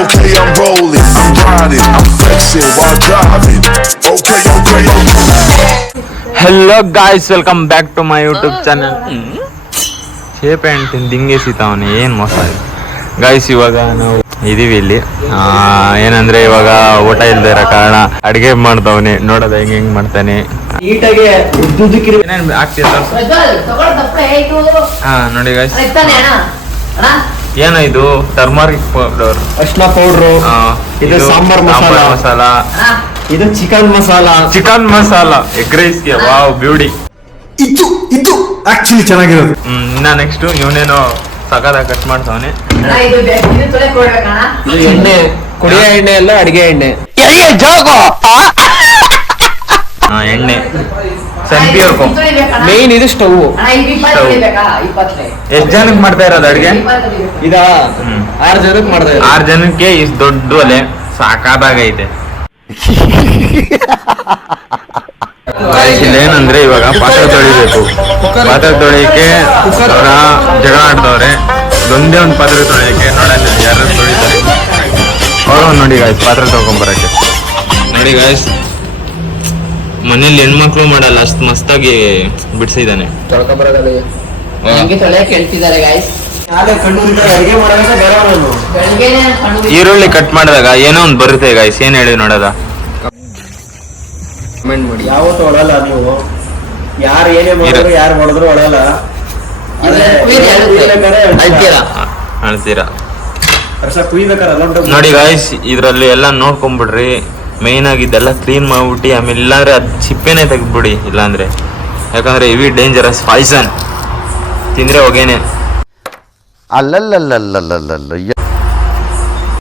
okay, I'm rolling, I'm riding, I'm flexing while driving. Okay, okay, hello guys, welcome back to my YouTube channel. Shape pant ಹಿಂಗೆ ಸಿಗ್ತಾವನೆ, ಏನು ಮೋಸ guys. ಇವಾಗ ನಾವು ಇದೀವಿ ಇಲ್ಲಿ, ಏನಂದ್ರೆ ಇವಾಗ ಊಟ ಇಲ್ದೇ ಇರೋ ಕಾರಣ ಅಡಿಗೆ ಮಾಡ್ತಾವನೆ. ನೋಡೋದ ಹೆಂಗ್ ಮಾಡ್ತಾನೆ. ಏನೇನು ಆಗ್ತಿದೆ ನೋಡಿ ಗಾಯ್ಸ್. ಏನೋ ಇದು ಟರ್ಮರಿಕ್ ಪೌಡರ್, ಅರಿಶಿನ ಪೌಡ್ರು, ಇದು ಸಾಂಬಾರ್ ಮಸಾಲ, ಇದು ಚಿಕನ್ ಮಸಾಲ ಎಗ್ ರೈಸ್ಗೆ. Wow, beauty. ಇದು ಆಕ್ಚುಲಿ ಚೆನ್ನಾಗಿರೋದು. ಇನ್ನ ನೆಕ್ಸ್ಟ್ ಇವನೇನೋ ಸಕಾಲ ಕಟ್ ಮಾಡ್ತಾವನೆ. ಇದು ಎಣ್ಣೆ, ಕುಡಿಯೋ ಎಣ್ಣೆ ಅಲ್ಲ, ಅಡಿಗೆ ಎಣ್ಣೆ. ಎಣ್ಣೆ ಸನ್ಪ್ಯೂರ್. ಮೇನ್ ಇದು ಸ್ಟವ್. ಎಷ್ಟ್ ಜನಕ್ಕೆ ಮಾಡ್ತಾ ಇರೋದು ಅಡಿಗೆ? ಇದ 6 ಜನಕ್ಕೆ ಮಾಡ್ತಾ ಇರೋದು. 6 ಜನಕ್ಕೆ ಇಷ್ಟು ದೊಡ್ಡ ಒಲೆ ಸಾಕಾದಾಗೈತೆ. ಇಲ್ಲೇನಂದ್ರೆ ಇವಾಗ ಪಾತ್ರೆ ತೊಳಿಬೇಕು. ಪಾತ್ರೆ ತೊಳಿಯಕ್ಕೆ ಜಗಳ ಆಡ್ತವ್ರೆ. ಒಂದೇ ಒಂದು ಪಾತ್ರೆ ತೊಳಿಯಕ್ಕೆ ನೋಡೋಣ ಯಾರು ತೊಳಿತಾರೆ. ಅವ್ರು ನೋಡಿ ಗಾಯ್ಸ್, ಪಾತ್ರೆ ತೊಗೊಂಬರಕ್ಕೆ ನೋಡಿ ಗಾಯ್ಸ್. ಮನೇಲಿ ಹೆಣ್ಮಕ್ಳು ಮಾಡಲ್ಲ, ಅಷ್ಟು ಮಸ್ತಾಗಿ ಬಿಡ್ಸಿದ್ದಾನೆ. ಈರುಳ್ಳಿ ಕಟ್ ಮಾಡಿದಾಗ ಏನೋ ಒಂದು ಬರುತ್ತೆ ಗಾಯ್ಸ್. ಏನ್ ಹೇಳಿ ನೋಡೋದ. ಯಾವತ್ತು ಹೊಡಲ್ಲ ನೀವು, ಯಾರು ಏನೇ ಮಾಡಿದ್ರು, ಯಾರು ಹೊಡೆದ್ರು ಹೊಡಲ್ಲ. ಅಳ್ತೀರಾ ನೋಡಿ ಗಾಯ್ಸ್. ಇದ್ರಲ್ಲಿ ಎಲ್ಲ ನೋಡ್ಕೊಂಡ್ಬಿಡ್ರಿ. ಮೇನ್ ಆಗಿದ್ದೆಲ್ಲ ಕ್ಲೀನ್ ಮಾಡ್ಬಿಟ್ಟು ಆಮೇಲೆ ಇಲ್ಲಾಂದ್ರೆ ಅದು ಚಿಪ್ಪೆನೆ ತೆಗ್ದ್ಬಿಡಿ. ಇಲ್ಲಾಂದ್ರೆ ಯಾಕಂದ್ರೆ ಇವಿ ಡೇಂಜರಸ್, ಪಾಯ್ಸನ್ ತಿಂದ್ರೆ ಹೋಗೇನೆ.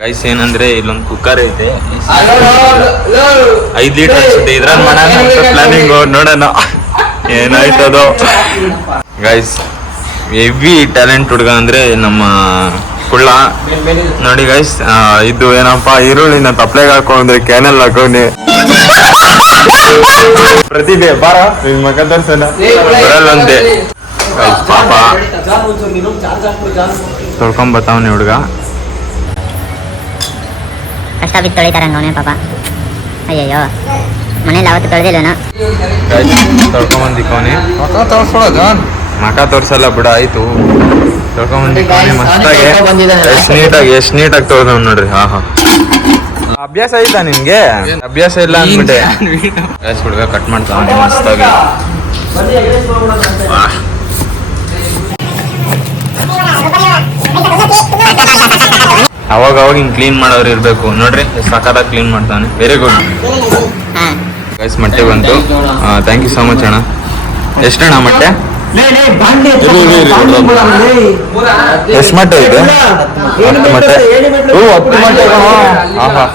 ಗೈಸ್ ಏನಂದ್ರೆ ಇಲ್ಲೊಂದು ಕುಕ್ಕರ್ ಐತೆ, 5 ಲೀಟರ್ ಅನ್ಸುತ್ತೆ. ಇದ್ರಲ್ಲಿ ಮಾಡೋಣ ಪ್ಲಾನಿಂಗ್, ನೋಡೋಣ ಏನಾಯ್ತದೋ. ಗೈಸ್ ಹೆವಿ ಟ್ಯಾಲೆಂಟ್ ಹುಡುಗ ಅಂದ್ರೆ ನಮ್ಮ ಕುಳ್ಳ. ನೋಡಿ ಗೈಸ್, ಇದು ಏನಪ್ಪಾ, ಈರುಳ್ಳಿನ ತಪ್ಲೆಗೆ ಹಾಕೊಂಡ್ರೆ ಕ್ಯಾನಲ್ ಹಾಕೊಂಡೆ. ಪ್ರತಿಭೆ ಬಾರ ಮಗ ತೋರ್ಸೋಣ ಬರಲ್ಲಂತೆ. ಪಾಪ ತೊಳ್ಕೊಂಡ್ ಬರ್ತಾವನೆ ಹುಡುಗ. ಕಷ್ಟ ಬಿದ್ದು ತೊಳಿತಾರಂಗ ಅವನೇ ಪಾಪ. ಅಯ್ಯಯ್ಯೋ, ಮನೇಲಿ ಅವತ್ತು ತೊಳೆದಿಲ್ವೇನೋ. ತೊಳ್ಕೊಂಬಂದಿಕ್ಕವನೆ. ಮಕ ತೋರ್ಸಲ್ಲ ಬಿಡ, ಆಯ್ತು. ತೊಳ್ಕೊಂಬಂದಿಕ್ಕವನೆ ಮಸ್ತಾಗಿ, ಎಷ್ಟು ನೀಟಾಗಿ ತೊಳ್ದವ್ ನೋಡ್ರಿ. ಹಾ ಅಭ್ಯಾಸ ಆಯ್ತಾ ನಿನ್ಗೆ? ಅಭ್ಯಾಸ ಇಲ್ಲ ಅಂದ್ಬಿಟ್ಟೆ. ಹುಡುಗ ಕಟ್ ಮಾಡ್ತಾವನೆ ಮಸ್ತಾಗಿ. ಅವಾಗ ಹಿಂಗ್ ಕ್ಲೀನ್ ಮಾಡೋರು ಇರ್ಬೇಕು ನೋಡ್ರಿ. ಸಖತ್ತಾಗಿ ಕ್ಲೀನ್ ಮಾಡ್ತಾನೆ. Very good guys. ಮೊಟ್ಟೆ ಬಂತು. ಥ್ಯಾಂಕ್ ಯು ಸೋ ಮಚ್ ಅಣ್ಣ. ಎಷ್ಟಣ್ಣ ಮೊಟ್ಟೆ? ಎಷ್ಟು ಮೊಟ್ಟೆ ಇದೆ? 10 ಮೊಟ್ಟೆ. 10 ಮೊಟ್ಟೆ. ಆಹಾ,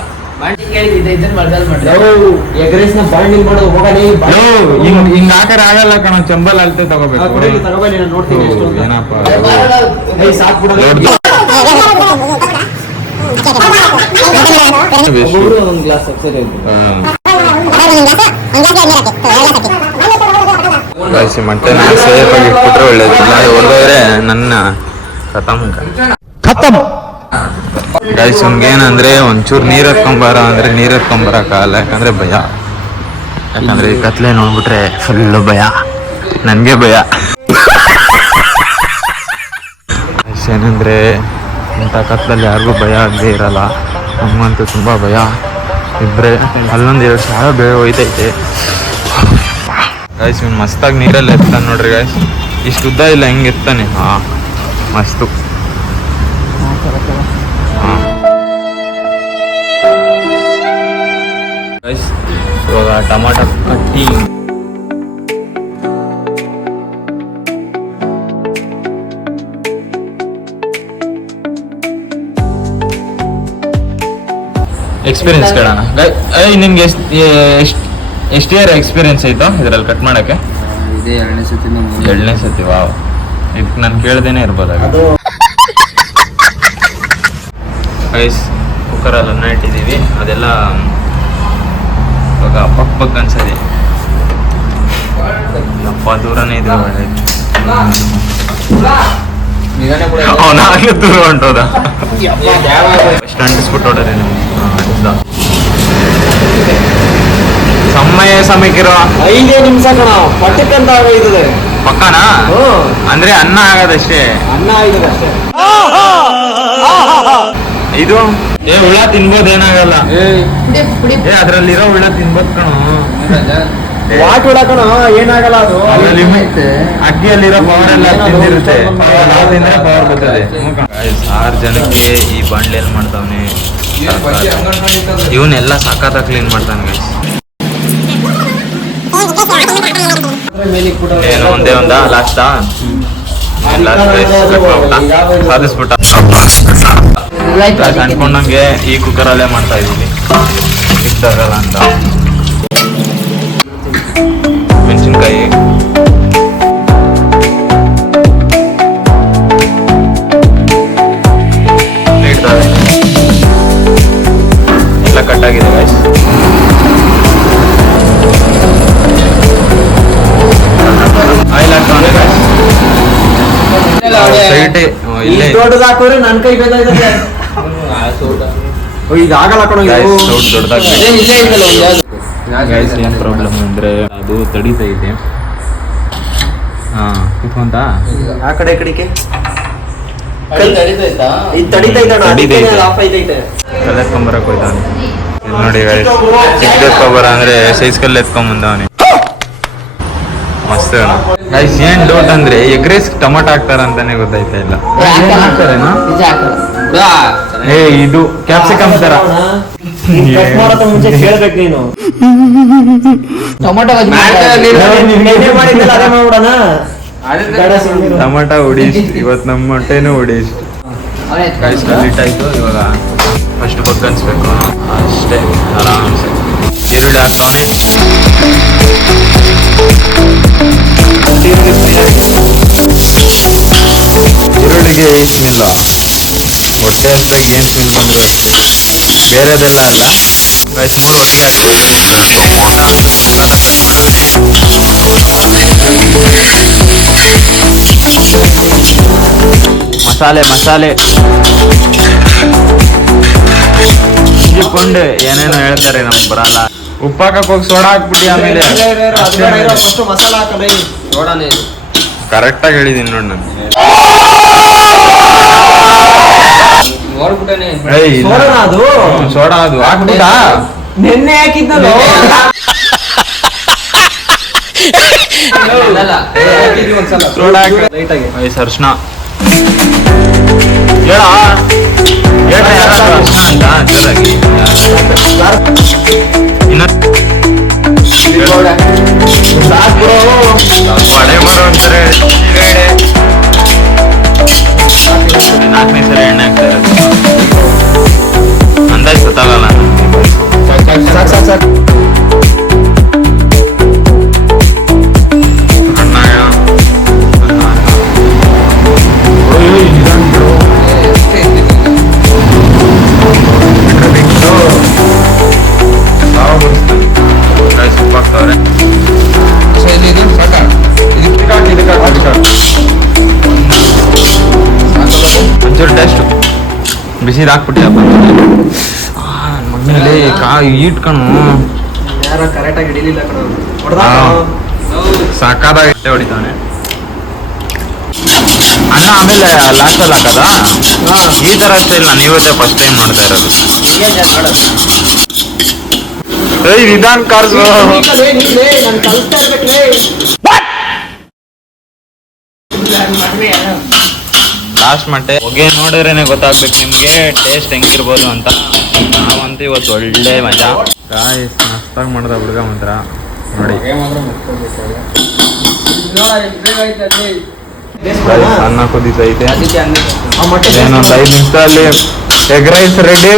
ಹಿಂಗ್ ಹಾಕರೆ ಆಗಲ್ಲ ಕಣ. ಚಂಬಲ್ ಅಳ್ತೆ ತಗೋಬೇಕು. ಏನಪ್ಪ ಮೊಟ್ಟೆನ ಸೇಫ್ ಆಗಿ ಇಟ್ಬಿಟ್ರೆ ಒಳ್ಳೇದು. ಹೊರಗೋದ್ರೆ ನನ್ನ ಖತಮ್. ಗೈಸ್ ಏನಂದ್ರೆ ಒಂಚೂರು ನೀರ್ ಎತ್ಕೊಂಬಾರ ಅಂದ್ರೆ ನೀರ್ ಎತ್ಕೊಂಬರಕ್ಕಾಗಲ್ಲ, ಯಾಕಂದ್ರೆ ಭಯ. ಯಾಕಂದ್ರೆ ಈ ಕತ್ಲೆ ನೋಡ್ಬಿಟ್ರೆ ಫುಲ್ಲು ಭಯ. ನನ್ಗೆ ಭಯ. ಏನಂದ್ರೆ ಇಂಥ ಕತ್ಲಲ್ಲಿ ಯಾರಿಗೂ ಭಯ ಆಗದೆ ಇರಲ್ಲ. ನಮ್ಮಂತೂ ತುಂಬಾ ಭಯ. ಇಬ್ಬರೇ ಅಲ್ಲೊಂದು 2 ಸಾವಿರ ಬೇಗ ಹೋಯ್ತೈತೆ ಗೈಸ್. ಇವ್ನು ಮಸ್ತಾಗಿ ನೀರಲ್ಲಿ ಎತ್ತಾನೆ ನೋಡ್ರಿ ಗೈಸ್. ಇಷ್ಟು ಉದ್ದ ಇಲ್ಲ, ಹೆಂಗೆ ಎತ್ತಾನೆ. ಮಸ್ತು. ಗೈಸ್ ಇವಾಗ ಟೊಮಾಟೊ ಕಟ್ಟಿ ಎಕ್ಸ್ಪೀರಿಯನ್ಸ್ ಕೇಳೋಣ. ನಿಮ್ಗೆ ಎಷ್ಟು ಇಯರ್ ಎಕ್ಸ್ಪೀರಿಯನ್ಸ್ ಆಯ್ತು ಇದರಲ್ಲಿ ಕಟ್ ಮಾಡಕ್ಕೆ? ಇದೇ 2ನೇ ಸತಿ. 2ನೇ ಸತಿ. ವಾವ್, ಇದಕ್ಕೆ ನಾನು ಕೇಳ್ದೇನೆ ಇರ್ಬೋದಾಗ. ಗೈಸ್ ಕುಕ್ಕರಲ್ಲಿ ಅನ್ನ ಇಟ್ಟಿದ್ದೀವಿ. ಅದೆಲ್ಲ ಇವಾಗ ಪಕ್ ಅನ್ಸದೆ. ಅಪ್ಪ ದೂರನೇ ಇದೆ. ಅವನ ಹಂಗೆ ದೂರ ಹೊಂಟೋದ ಅಷ್ಟು ಅಂಟಿಸ್ಬಿಟ್ಟು ಹೊಡೋದೆ ಸಮಯಕ್ಕಿರೋ 5 ನಿಮಿಷ ಕಣ ಪಟ್ಟಕ್ಕಂತ ಆಗೋಯ್ತದೆ ಪಕ್ಕನಾ ಅಂದ್ರೆ ಅನ್ನ ಆಗೋದಷ್ಟೇ ಅನ್ನ ಆಗಿದೆ ಅಷ್ಟೇ ಇದು ಹುಳ ತಿನ್ಬೋದು ಏನಾಗಲ್ಲ ಅದ್ರಲ್ಲಿರೋ ಹುಳ ತಿನ್ಬೋದು ಕಣೋ ವಾಟ್ ಹೊಡಕಣ ಏನಾಗಲ್ಲ ಅದು ಅಕ್ಕಿಯಲ್ಲಿರೋ ಪವರ್ ಎಲ್ಲ ತಿಂದಿರುತ್ತೆ ನಾವು ತಿಂದ್ರೆ ಪವರ್ ಬರ್ತದೆ 6 ಜನಕ್ಕೆ ಈ ಬಂಡ್ಲ್ ಎಲ್ಲಿ ಮಾಡ್ತಾವನೆ ಇವನ್ನೆಲ್ಲ ಸಖತ್ ಕ್ಲೀನ್ ಮಾಡ್ತಾನೆ ಗೈಸ್ ಏನು ಒಂದೇ ಒಂದ ಲಾಸ್ಟಾ ಸಾಧಿಸ್ಬಿಟ್ಟ ಅನ್ಕೊಂಡಂಗೆ ಈ ಕುಕ್ಕರಲ್ಲೇ ಮಾಡ್ತಾ ಇದೀವಿ ಇಷ್ಟಾಗಲ್ಲ ಅಂತ ಮೆಣಸಿನ್ಕಾಯಿ ಎಲ್ಲ ಕಟ್ಟಾಗಿದೆ ಗೈಸ್ ಆಯಿಲ್ ಹಾಕ್ತಾನೆ ಗೈಸ್ ಸೈಡ್ ಇಲ್ಲೇ ದೊಡ್ಡದು ಹಾಕೋರಿ ನನ್ ಕೈ ಬೇಕಾಗಿದೆ ಇದಾಗಲ್ಲ ಕಣ ದೊಡ್ಡದಾಗಿ ಗೈಸ್ ಏನ್ ಪ್ರಾಬ್ಲಮ್ ಅಂದ್ರೆ ಅದು ತಡಿತಾ ಇದೆ ಕುತ್ಕೊಂತ ಆ ಕಡೆ ಕಡೆಗೆ ಇದು ತಡಿತೈತೆ ಆಫ್ ಐತೈತೆ ಕಲ್ಲು ಎತ್ಕೊಂಬರಕ್ ಹೋಯ್ತಾನೆ ಇಲ್ಲಿ ನೋಡಿ ಗೈಸ್ ಚಿಕ್ಕದ ಎತ್ಕೊಂಬರ ಅಂದ್ರೆ ಸೈಜ್ ಕಲ್ಲು ಎತ್ಕೊಂಬಂದವನಿ ಮಸ್ತ್ ಗೈಸ್ ಏನ್ ಡೌಟ್ ಅಂದ್ರೆ ಎಗ್ ರೈಸ್ ಟೊಮಾಟೊ ಹಾಕ್ತಾರ ಅಂತಾನೆ ಗೊತ್ತಾಯ್ತಾ ಇಲ್ಲ ಏ ಇದು ಕ್ಯಾಪ್ಸಿಕಮ್ ತರ ಕಟ್ ಮಾಡೋ ಮುಂಚೆ ಕೇಳ್ಬೇಕು ನೀನು ಟೊಮೊಟೊ ಮಾಡಿದ್ದಲ್ಲ ಅದೇ ಮಾಡ್ಬಿಡೋಣ ಟೊಮಾಟೊ ಹೊಡಿ ಇವತ್ತು ನಮ್ಮ ಮೊಟ್ಟೆನೂ ಹೊಡಿ ಗೈಸ್ ಕಲ್ಲಿಟ್ಟಾಯ್ತು ಇವಾಗ ಫಸ್ಟ್ ಬಗ್ ಅನ್ಸ್ಬೇಕು ಅಷ್ಟೇ ಆರಾಮ್ಸೆ ಈರುಳ್ಳಿ ಹಾಕ್ತಾನೆ ಈರುಳ್ಳಿಗೆ ಏನು ಸ್ಮೆಲ್ಲ ಹೊಟ್ಟೆ ಹಸ್ತಾಗ ಏನು ಸ್ಮೆಲ್ ಬಂದ್ರು ಅಷ್ಟೇ ಬೇರೆದೆಲ್ಲ ಅಲ್ಲ ಗೈಸ್ ಮೂರು ಒಟ್ಟಿಗೆ ಮಸಾಲೆ ಕೊಂಡೆ ಏನೇನೋ ಹೇಳ್ತಾರೆ ನಮ್ಗೆ ಬರಲ್ಲ ಉಪ್ಪಾಕಕ್ಕೆ ಹೋಗಿ ಸೋಡಾ ಹಾಕ್ಬಿಟ್ಟು ಆಮೇಲೆ ಮಸಾಲ ಹಾಕಲ್ಲ ಸೋಡಾನೇ ಕರೆಕ್ಟಾಗಿ ಹೇಳಿದೀನಿ ನೋಡಿ ನಾನು ಸೋಡಾ ಅದು ಹಾಕ್ಬಿಟ್ಟ ನೆನ್ನೆ ಹಾಕಿದ್ನಲ್ಲ ಸೋಡಾ ಹಾಕಿ ಅರ್ಶಿನ ಹೇಳ ಅರ್ಶಿನ ಅಂತ ಜೋರಾಗಿ ಇನ್ನ ಪಡೆ ಬರೋ ಅಂತಾರೆ 4ನೇ ಸರಿ ಎಣ್ಣೆ ಹಾಕ್ತಾ ಇರೋದು ಅಂದಾಜು ಗೊತ್ತಾಗಲ್ಲ ಒಂಚೂರು ಟೇಸ್ಟ್ ಬಿಸಿ ಹಾಕ್ಬಿಟ್ಟಿದಪ್ಪ ಮಣ್ಣಲ್ಲಿ ಈಟ್ ಕಣು ಯಾರೋ ಕರೆಕ್ಟಾಗಿ ಹಿಡಿಲಿಲ್ಲ ಸಾಕಾದಾಗ ಹೊಡಿತಾನೆ ಅನ್ನ ಆಮೇಲೆ ಲಾಸ್ಟಲ್ಲಿ ಹಾಕದ ಈ ತರ ಸ್ಟೈಲ್ ನಾನು ಇವತ್ತೇ ಫಸ್ಟ್ ಟೈಮ್ ನೋಡ್ತಾ ಇರೋದು ನಿಧಾನ ಕಾರ್ಸು ಲಾಸ್ಟ್ ಮಟ್ಟೆ ಹೊಗೆ ನೋಡಿದ್ರೇನೆ ಗೊತ್ತಾಗ್ಬೇಕು ನಿಮ್ಗೆ ಟೇಸ್ಟ್ ಹೆಂಗಿರ್ಬೋದು ಅಂತ ನಾವಂತೂ ಇವತ್ತು ಒಳ್ಳೆ ಮಜಾ ಗಾಯ್ಸ್ ಮಸ್ತಾಗಿ ಮಾಡ್ದ ಹುಡುಗ ಮಾತ್ರ ನೋಡಿ ಅನ್ನ ಕುದೀತೈತೆ ಏನೊಂದು 5 ನಿಮಿಷದಲ್ಲಿ ಎಗ್ ರೈಸ್ ರೆಡಿ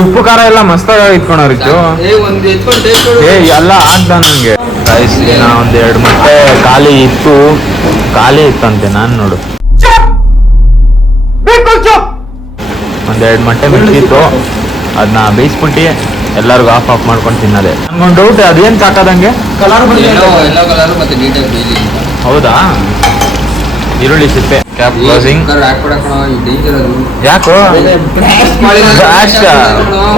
ಉಪ್ಪು ಖಾರ ಎಲ್ಲ ಮಸ್ತಾಗಿ ಇಟ್ಕೊಂಡವ್ರಿತ್ತು ಎಲ್ಲ ಆಗ್ದ ನಂಗೆ ರೈಸ್ ದಿನ ಒಂದ್ 2 ಮೊಟ್ಟೆ ಖಾಲಿ ಇತ್ತಂತೆ ನಾನು ನೋಡು ಒಂದ್ 2 ಮೊಟ್ಟೆ ಮಿಕ್ಕಿತ್ತು ಅದನ್ನ ಬೇಯಿಸ್ಬಿಟ್ಟು ಎಲ್ಲರಿಗೂ ಆಫ್ ಮಾಡ್ಕೊಂಡು ತಿನ್ನೋದೆ ನನ್ಗೊಂದು ಡೌಟ್ ಅದೇನ್ ಸಾಕಾದಂಗೆ ಕಲರ್ ಎಲ್ಲೋ ಕಲರ್ ಮತ್ತೆ ನೀಟಾಗಿ ಹೌದಾ ಈರುಳ್ಳಿ ಸಿಪ್ಪೆ ಕ್ಯಾಪ್ ಕ್ಲೋಸಿಂಗ್. ಯಾಕೋ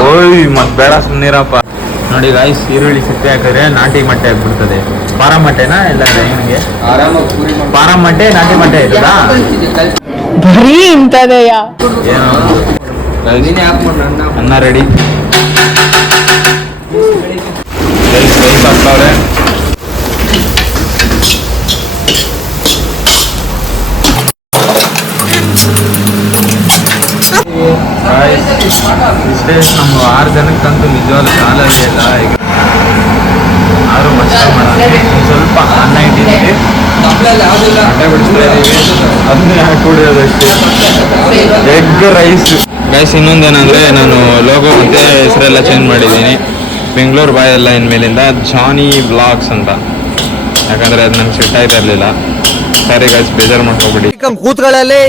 ಓಯ್ ಮತ್ ಬೇಡ ನೀರಪ್ಪ. ನೋಡಿ ಗಾಯ್ಸ್, ಈರುಳ್ಳಿ ಸಿಪ್ಪೆ ಹಾಕಿದ್ರೆ ನಾಟಿ ಮೊಟ್ಟೆ ಆಗ್ಬಿಡ್ತದೆ. ಪಾರಂ ಮೊಟ್ಟೆನಾ ಇಲ್ಲ ಹೆಂಗೆ? ಪಾರಂ ಮೊಟ್ಟೆ ನಾಟಿ ಮೊಟ್ಟೆ ಇದ್ದಾ? ಬರೀ ಇಂಥದೆಯಾ? ಅನ್ನ ರೆಡಿ. ರೈಸ್ ಹಾಕ್ತಾವ್ರೆ. ಇಷ್ಟೇ ನಮ್ಮ 6 ಜನಕ್ಕಂತೂ ನಿಜವಾಗ್ಲೂ ಸಾಲ ಇಲ್ಲ. ಈಗ ಆದ್ರೂ ಮಸ್ತ್ ಮಾಡೋಣ. ಸ್ವಲ್ಪ ಅನ್ನ ಇಟ್ಟಿದ್ದೀವಿ, ಮೊಟ್ಟೆ ಬಿಡಿಸ್ತಾ ಇದ್ದೀವಿ, ಅದನ್ನೇ ಹಾಕಿ ಕುಡಿಯೋದು ಅಷ್ಟೇ. Egg rice guys. ಇನ್ನೊಂದೇನಂದ್ರೆ ನಾನು ಲೋಗೋ ಮತ್ತೆ ಹೆಸರೆಲ್ಲ ಚೇಂಜ್ ಮಾಡಿದ್ದೀನಿ. ಬೆಂಗಳೂರು ಬಾಯ್ ಎಲ್ಲ ಇನ್ಮೇಲಿಂದ ಜಾನಿ ವ್ಲಾಗ್ಸ್ ಅಂತ. ಯಾಕಂದ್ರೆ ಅದು ನಂಗೆ ಸೆಟ್ ಆಯ್ತಾ ಇರಲಿಲ್ಲ. ಸಾರಿ ಗೈಸ್, ಬೇಜಾರು ಮಾಡ್ಕೊಬಿಡಿ. ಕೂತ್ಗಳಲ್ಲಿ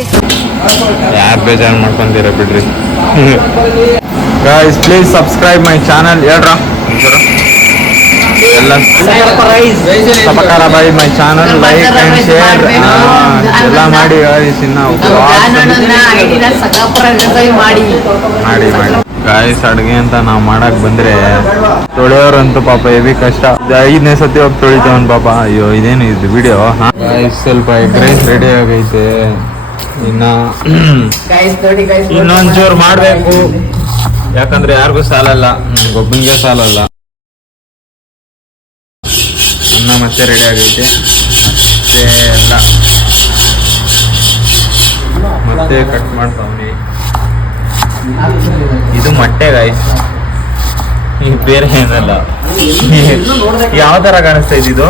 ಯಾರು ಬೇಜಾರು ಮಾಡ್ಕೊಂತೀರ ಬಿಡ್ರಿ. Guys please subscribe my channel. ಹೇಳ್ರ ಎಲ್ಲ ಸಪಕಾರ by my channel, like and share ಎಲ್ಲ ಮಾಡಿ ಗೈಸ್. ಇನ್ನು ಮಾಡಿ ಗಾಯ್ಸ್, ಅಡುಗೆ ಅಂತ ನಾವು ಮಾಡಕ್ ಬಂದ್ರೆ ತೊಳೆಯೋರಂತೂ ಪಾಪ ಹೆವಿ ಕಷ್ಟ. 5ನೇ ಸತಿ ಹೋಗಿ ತೊಳಿತೇವನ್ ಪಾಪ. ಅಯ್ಯೋ ಇದೇನು ಇದು ವಿಡಿಯೋ. ಗಾಯ್ಸ್ ಸ್ವಲ್ಪ ಎಗ್ ರೈಸ್ ರೆಡಿ ಆಗೈತೆ. ಇನ್ನೊಂಚೂರು ಮಾಡ್ಬೇಕು, ಯಾಕಂದ್ರೆ ಯಾರಿಗೂ ಸಾಲಲ್ಲ, ಒಬ್ಬನಿಗೆ ಸಾಲಲ್ಲ. ಅನ್ನ ಮತ್ತೆ ರೆಡಿ ಆಗೈತೆ ಅಷ್ಟೇ ಎಲ್ಲ. ಮತ್ತೆ ಕಟ್ ಮಾಡ್ತಾವ್ನಿ. ಇದು ಮೊಟ್ಟೆ ಗಾಯ್ಸ್, ಬೇರೆ ಏನಲ್ಲ. ಯಾವ ತರ ಕಾಣಿಸ್ತಾ ಇದ್ದಿದ್ದು?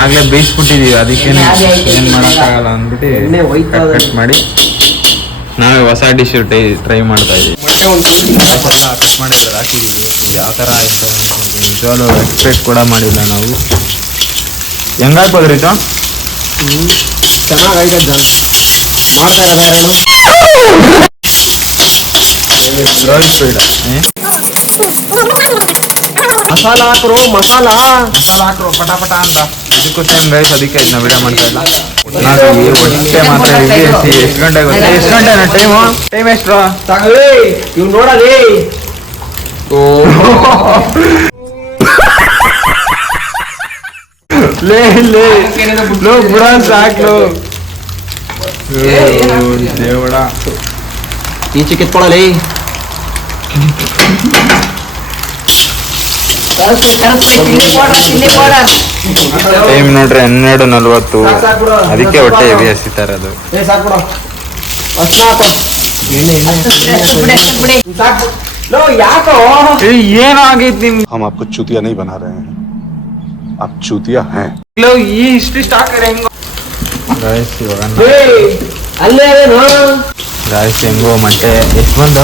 ಆಗ್ಲೇ ಬೇಯಿಸ್ಬಿಟ್ಟಿದೀವಿ, ಅದಕ್ಕೆ ಏನ್ ಮಾಡಕ್ಕಾಗಲ್ಲ ಅಂದ್ಬಿಟ್ಟು ಕಟ್ ಮಾಡಿ ನಾವೇ ಹೊಸ ಡಿಶ್ ಟ್ರೈ ಮಾಡ್ತಾ ಇದೀವಿ. ಕಟ್ ಮಾಡಿದ್ರೆ ಹಾಕಿದೀವಿ. ಯಾವ ತರ ಆಯ್ತು ನಿಜವಾಗ್ಲೂ ಎಕ್ಸ್ಪೆಕ್ಟ್ ಕೂಡ ಮಾಡಿಲ್ಲ ನಾವು. ಹೆಂಗಾಗ್ಬೋದ್ರಿ ಇದು? ಚೆನ್ನಾಗೈತೆ ಮಾಡ್ತಾ ಇರೋದು. ಮಸಾಲ ಹಾಕ್ರು, ಮಸಾಲ ಹಾಕ್ರು ಪಟ ಅಂತ. ಇದಕ್ಕೂ ಸೇಮ್ ಗೈಸ್, ಅದಕ್ಕೆ ಇದನ್ನ ವಿಡಿಯೋ ಮಾಡ್ತಾ ಇಲ್ಲ. ನಾವು ಹೊಟ್ಟೆ ಮಾತ್ರ ಎಷ್ಟು ಗಂಟೆಗೆ ಗೊತ್ತಾ? ಎಷ್ಟು ಗಂಟೆನ ಟೈಮ್ ಎಷ್ಟು ತಗೊಳ್ಳಿ, ಇವ್ ನೋಡಲಿ. ಲೇ ಲೋ ಬಿಡ ಸಾಕ್ಲು ದೇವಡ. ಈಚೆ ಕಿತ್ಕೊಳ್ಳಲಿ. ಟೈಮ್ ನೋಡ್ರಿ 12:40. ಅದಕ್ಕೆ ಹೊಟ್ಟೆ ಹೆವಿ ಹಸಿತಾ ಇರೋದು. ಏನೋ ಆಗೈತಿ ನಿಮ್ಗೆ. हम आपको चूतिया नहीं बना रहे हैं, आप चूतिया हैं. ಇಷ್ಟಿಷ್ಟ ಹಾಕಿದ್ರೆ ಹೆಂಗೋ ಗಾಯ್ಸ್. ಇವಾಗ ಅಲ್ಲೇ ಗಾಯ್ಸ್ ಹೆಂಗೋ ಮೊಟ್ಟೆ ಎಷ್ಟು ಬಂದು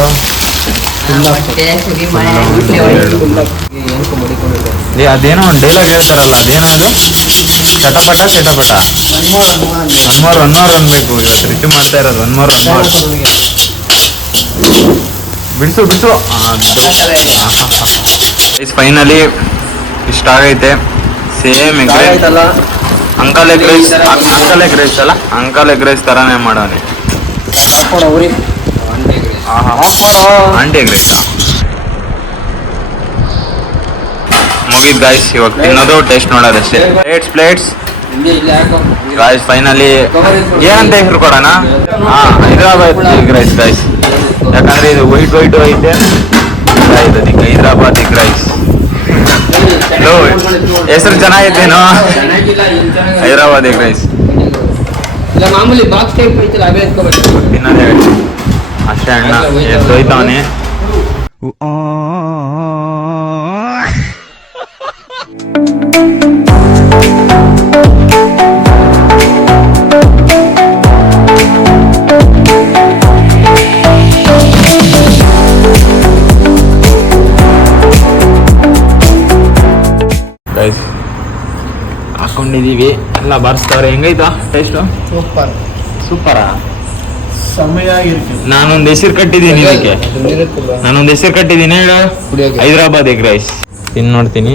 ಅದೇನೋ ಒಂದು ಡೈಲಾಗ್ ಹೇಳ್ತಾರಲ್ಲ, ಅದೇನೋ ಅದು? ಚಟಪಟ ಚಟಪಟ ಒನ್ ಮೋರ್ ಅನ್ಬೇಕು. ಇವತ್ತು ರಿಟು ಮಾಡ್ತಾ ಇರೋದು ಒನ್ ಮೋರ್. ಬಿಡಿಸು ಫೈನಲಿ ಇಷ್ಟ ಆಗೈತೆ. ಸೇಮ್ ಎಗ್ ರೈಸ್ ಅಲ್ಲ, ಅಂಕಲ್ ಎಗ್ ರೈಸ್ ಅಲ್ಲ, ಅಂಕಲ್ ಎಗ್ ರೈಸ್ ತರಾನೇ ಮಾಡೋನೆ. ಆಂಟಿ ಎಗ್ ರೈಸ್ ಮುಗಿದ್ ಗಾಯ್ಸ್. ಇವಾಗ ತಿನ್ನೋದು ಟೇಸ್ಟ್ ನೋಡೋದಷ್ಟೇ. Plates guys. ಫೈನಲಿ ಏನಂತ ಹೆಸರು ಕೊಡೋಣ? Hyderabad egg rice guys. ಯಾಕಂದ್ರೆ ಇದು ವೈಟ್ ಐತೆ. ಇದಕ್ಕೆ ಹೈದರಾಬಾದ್ ಎಗ್ ರೈಸ್. ಹೆಸರು ಚೆನ್ನಾಗಿದ್ದೇನೋ, ಹೈದರಾಬಾದ್ ಎಗ್ ರೈಸ್. ತಿನ್ನೋದೇ ಅಷ್ಟೇ. ಅಣ್ಣ ಎದ್ದೋಯ್ತವನೇ. ಹಾಕೊಂಡಿದೀವಿ ಎಲ್ಲ ಬಾರಿಸ್ತಾವ್ರೆ. ಹೆಂಗೈತಾ ಟೇಸ್ಟು? ಸೂಪರಾ? ನಾನೊಂದು ಹೆಸರು ಕಟ್ಟಿದ್ದೀನಿ ಇದಕ್ಕೆ. ಹೇಳು, ಹೈದರಾಬಾದ್ ಎಗ್ ರೈಸ್. ತಿನ್ ನೋಡ್ತೀನಿ.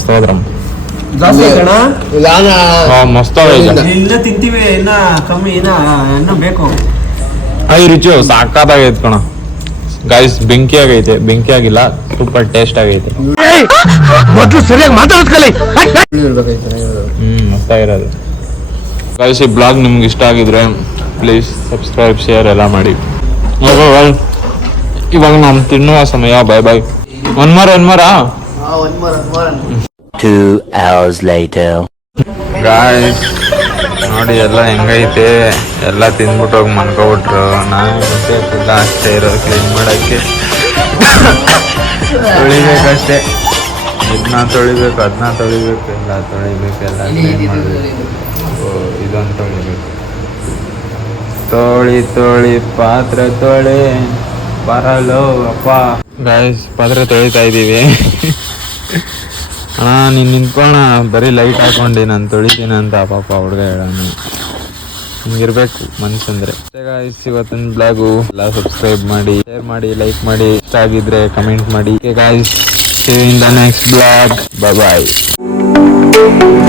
ಸ್ತೋತ್ರಂ. ಜಾಸ್ತಿ ಆಯ್ತಣ್ಣ ಮಸ್ತಾಗೈತೆ ಇನ್ನ ತಿಂತೀವಿ ಇನ್ನ ಕಮ್ಮಿ ಇನ್ನ ಬೇಕು ಈ ರುಚಿ ಸಾಕಾಗೈತೆ ಕಣ ಗಾಯ್ಸ್. ಬೆಂಕಿ ಆಗೈತೆ, ಬೆಂಕಿ ಆಗಿಲ್ಲ, ಸೂಪರ್ ಟೇಸ್ಟ್ ಆಗೈತೆ. ಮಸ್ತಾಗಿರೋದು ಗಾಯ್ಸ್. ಈ ಬ್ಲಾಗ್ ನಿಮ್ಗೆ ಇಷ್ಟ ಆಗಿದ್ರೆ ಪ್ಲೀಸ್ ಸಬ್ಸ್ಕ್ರೈಬ್, ಶೇರ್ ಎಲ್ಲ ಮಾಡಿ. ಇವಾಗ ನಾವು ತಿನ್ನುವ ಸಮಯ. ಬಾಯ್ ಬಾಯ್. ಒನ್ ಮರ 2 hours later. ಗಾಯ್ಸ್ ನೋಡಿ ಎಲ್ಲ ಹೆಂಗೈತೆ. ಎಲ್ಲ ತಿಂದ್ಬಿಟ್ಟು ಹೋಗಿ ಮನ್ಕೊಬಿಟ್ರು. ನಾನು ಮತ್ತೆ ಫುಲ್ ಅಷ್ಟೇ ಇರೋದು ಕ್ಲೀನ್ ಮಾಡೋಕ್ಕೆ. ತೊಳಿಬೇಕಷ್ಟೇ, ಇದನ್ನ ತೊಳಿಬೇಕು, ಅದನ್ನ ತೊಳಿಬೇಕು, ಎಲ್ಲ ತೊಳಿಬೇಕು, ಎಲ್ಲ ಕ್ಲೀನ್ ಮಾಡಬೇಕು. ಇದೊಂದು ತೊಳಿಬೇಕು. ತೊಳಿ ಪಾತ್ರೆ ತೊಳಿ ಬರಲು ಅಪ್ಪ. ಗಾಯ್ಸ್ ಪಾತ್ರೆ ತೊಳಿತಾ ಇದ್ದೀವಿ. ಅಣ್ಣ ನೀನು ನಿಂತ್ಕೋಣ, ಬರೀ ಲೈಟ್ ಹಾಕೊಂಡು ನಾನು ತೊಳಿತೀನಿ ಅಂತ ಪಾಪ ಹುಡುಗ ಹೇಳೋಣ. ಹಿಂಗಿರ್ಬೇಕು ಮನ್ಸಂದ್ರೆ. ಗಾಯ್ಸ್ ಇವತ್ತಿನ ಬ್ಲಾಗು ಎಲ್ಲ ಸಬ್ಸ್ಕ್ರೈಬ್ ಮಾಡಿ, ಶೇರ್ ಮಾಡಿ, ಲೈಕ್ ಮಾಡಿ. ಇಷ್ಟ ಆಗಿದ್ರೆ ಕಮೆಂಟ್ ಮಾಡಿ. Guys see you in the next vlog. Bye bye.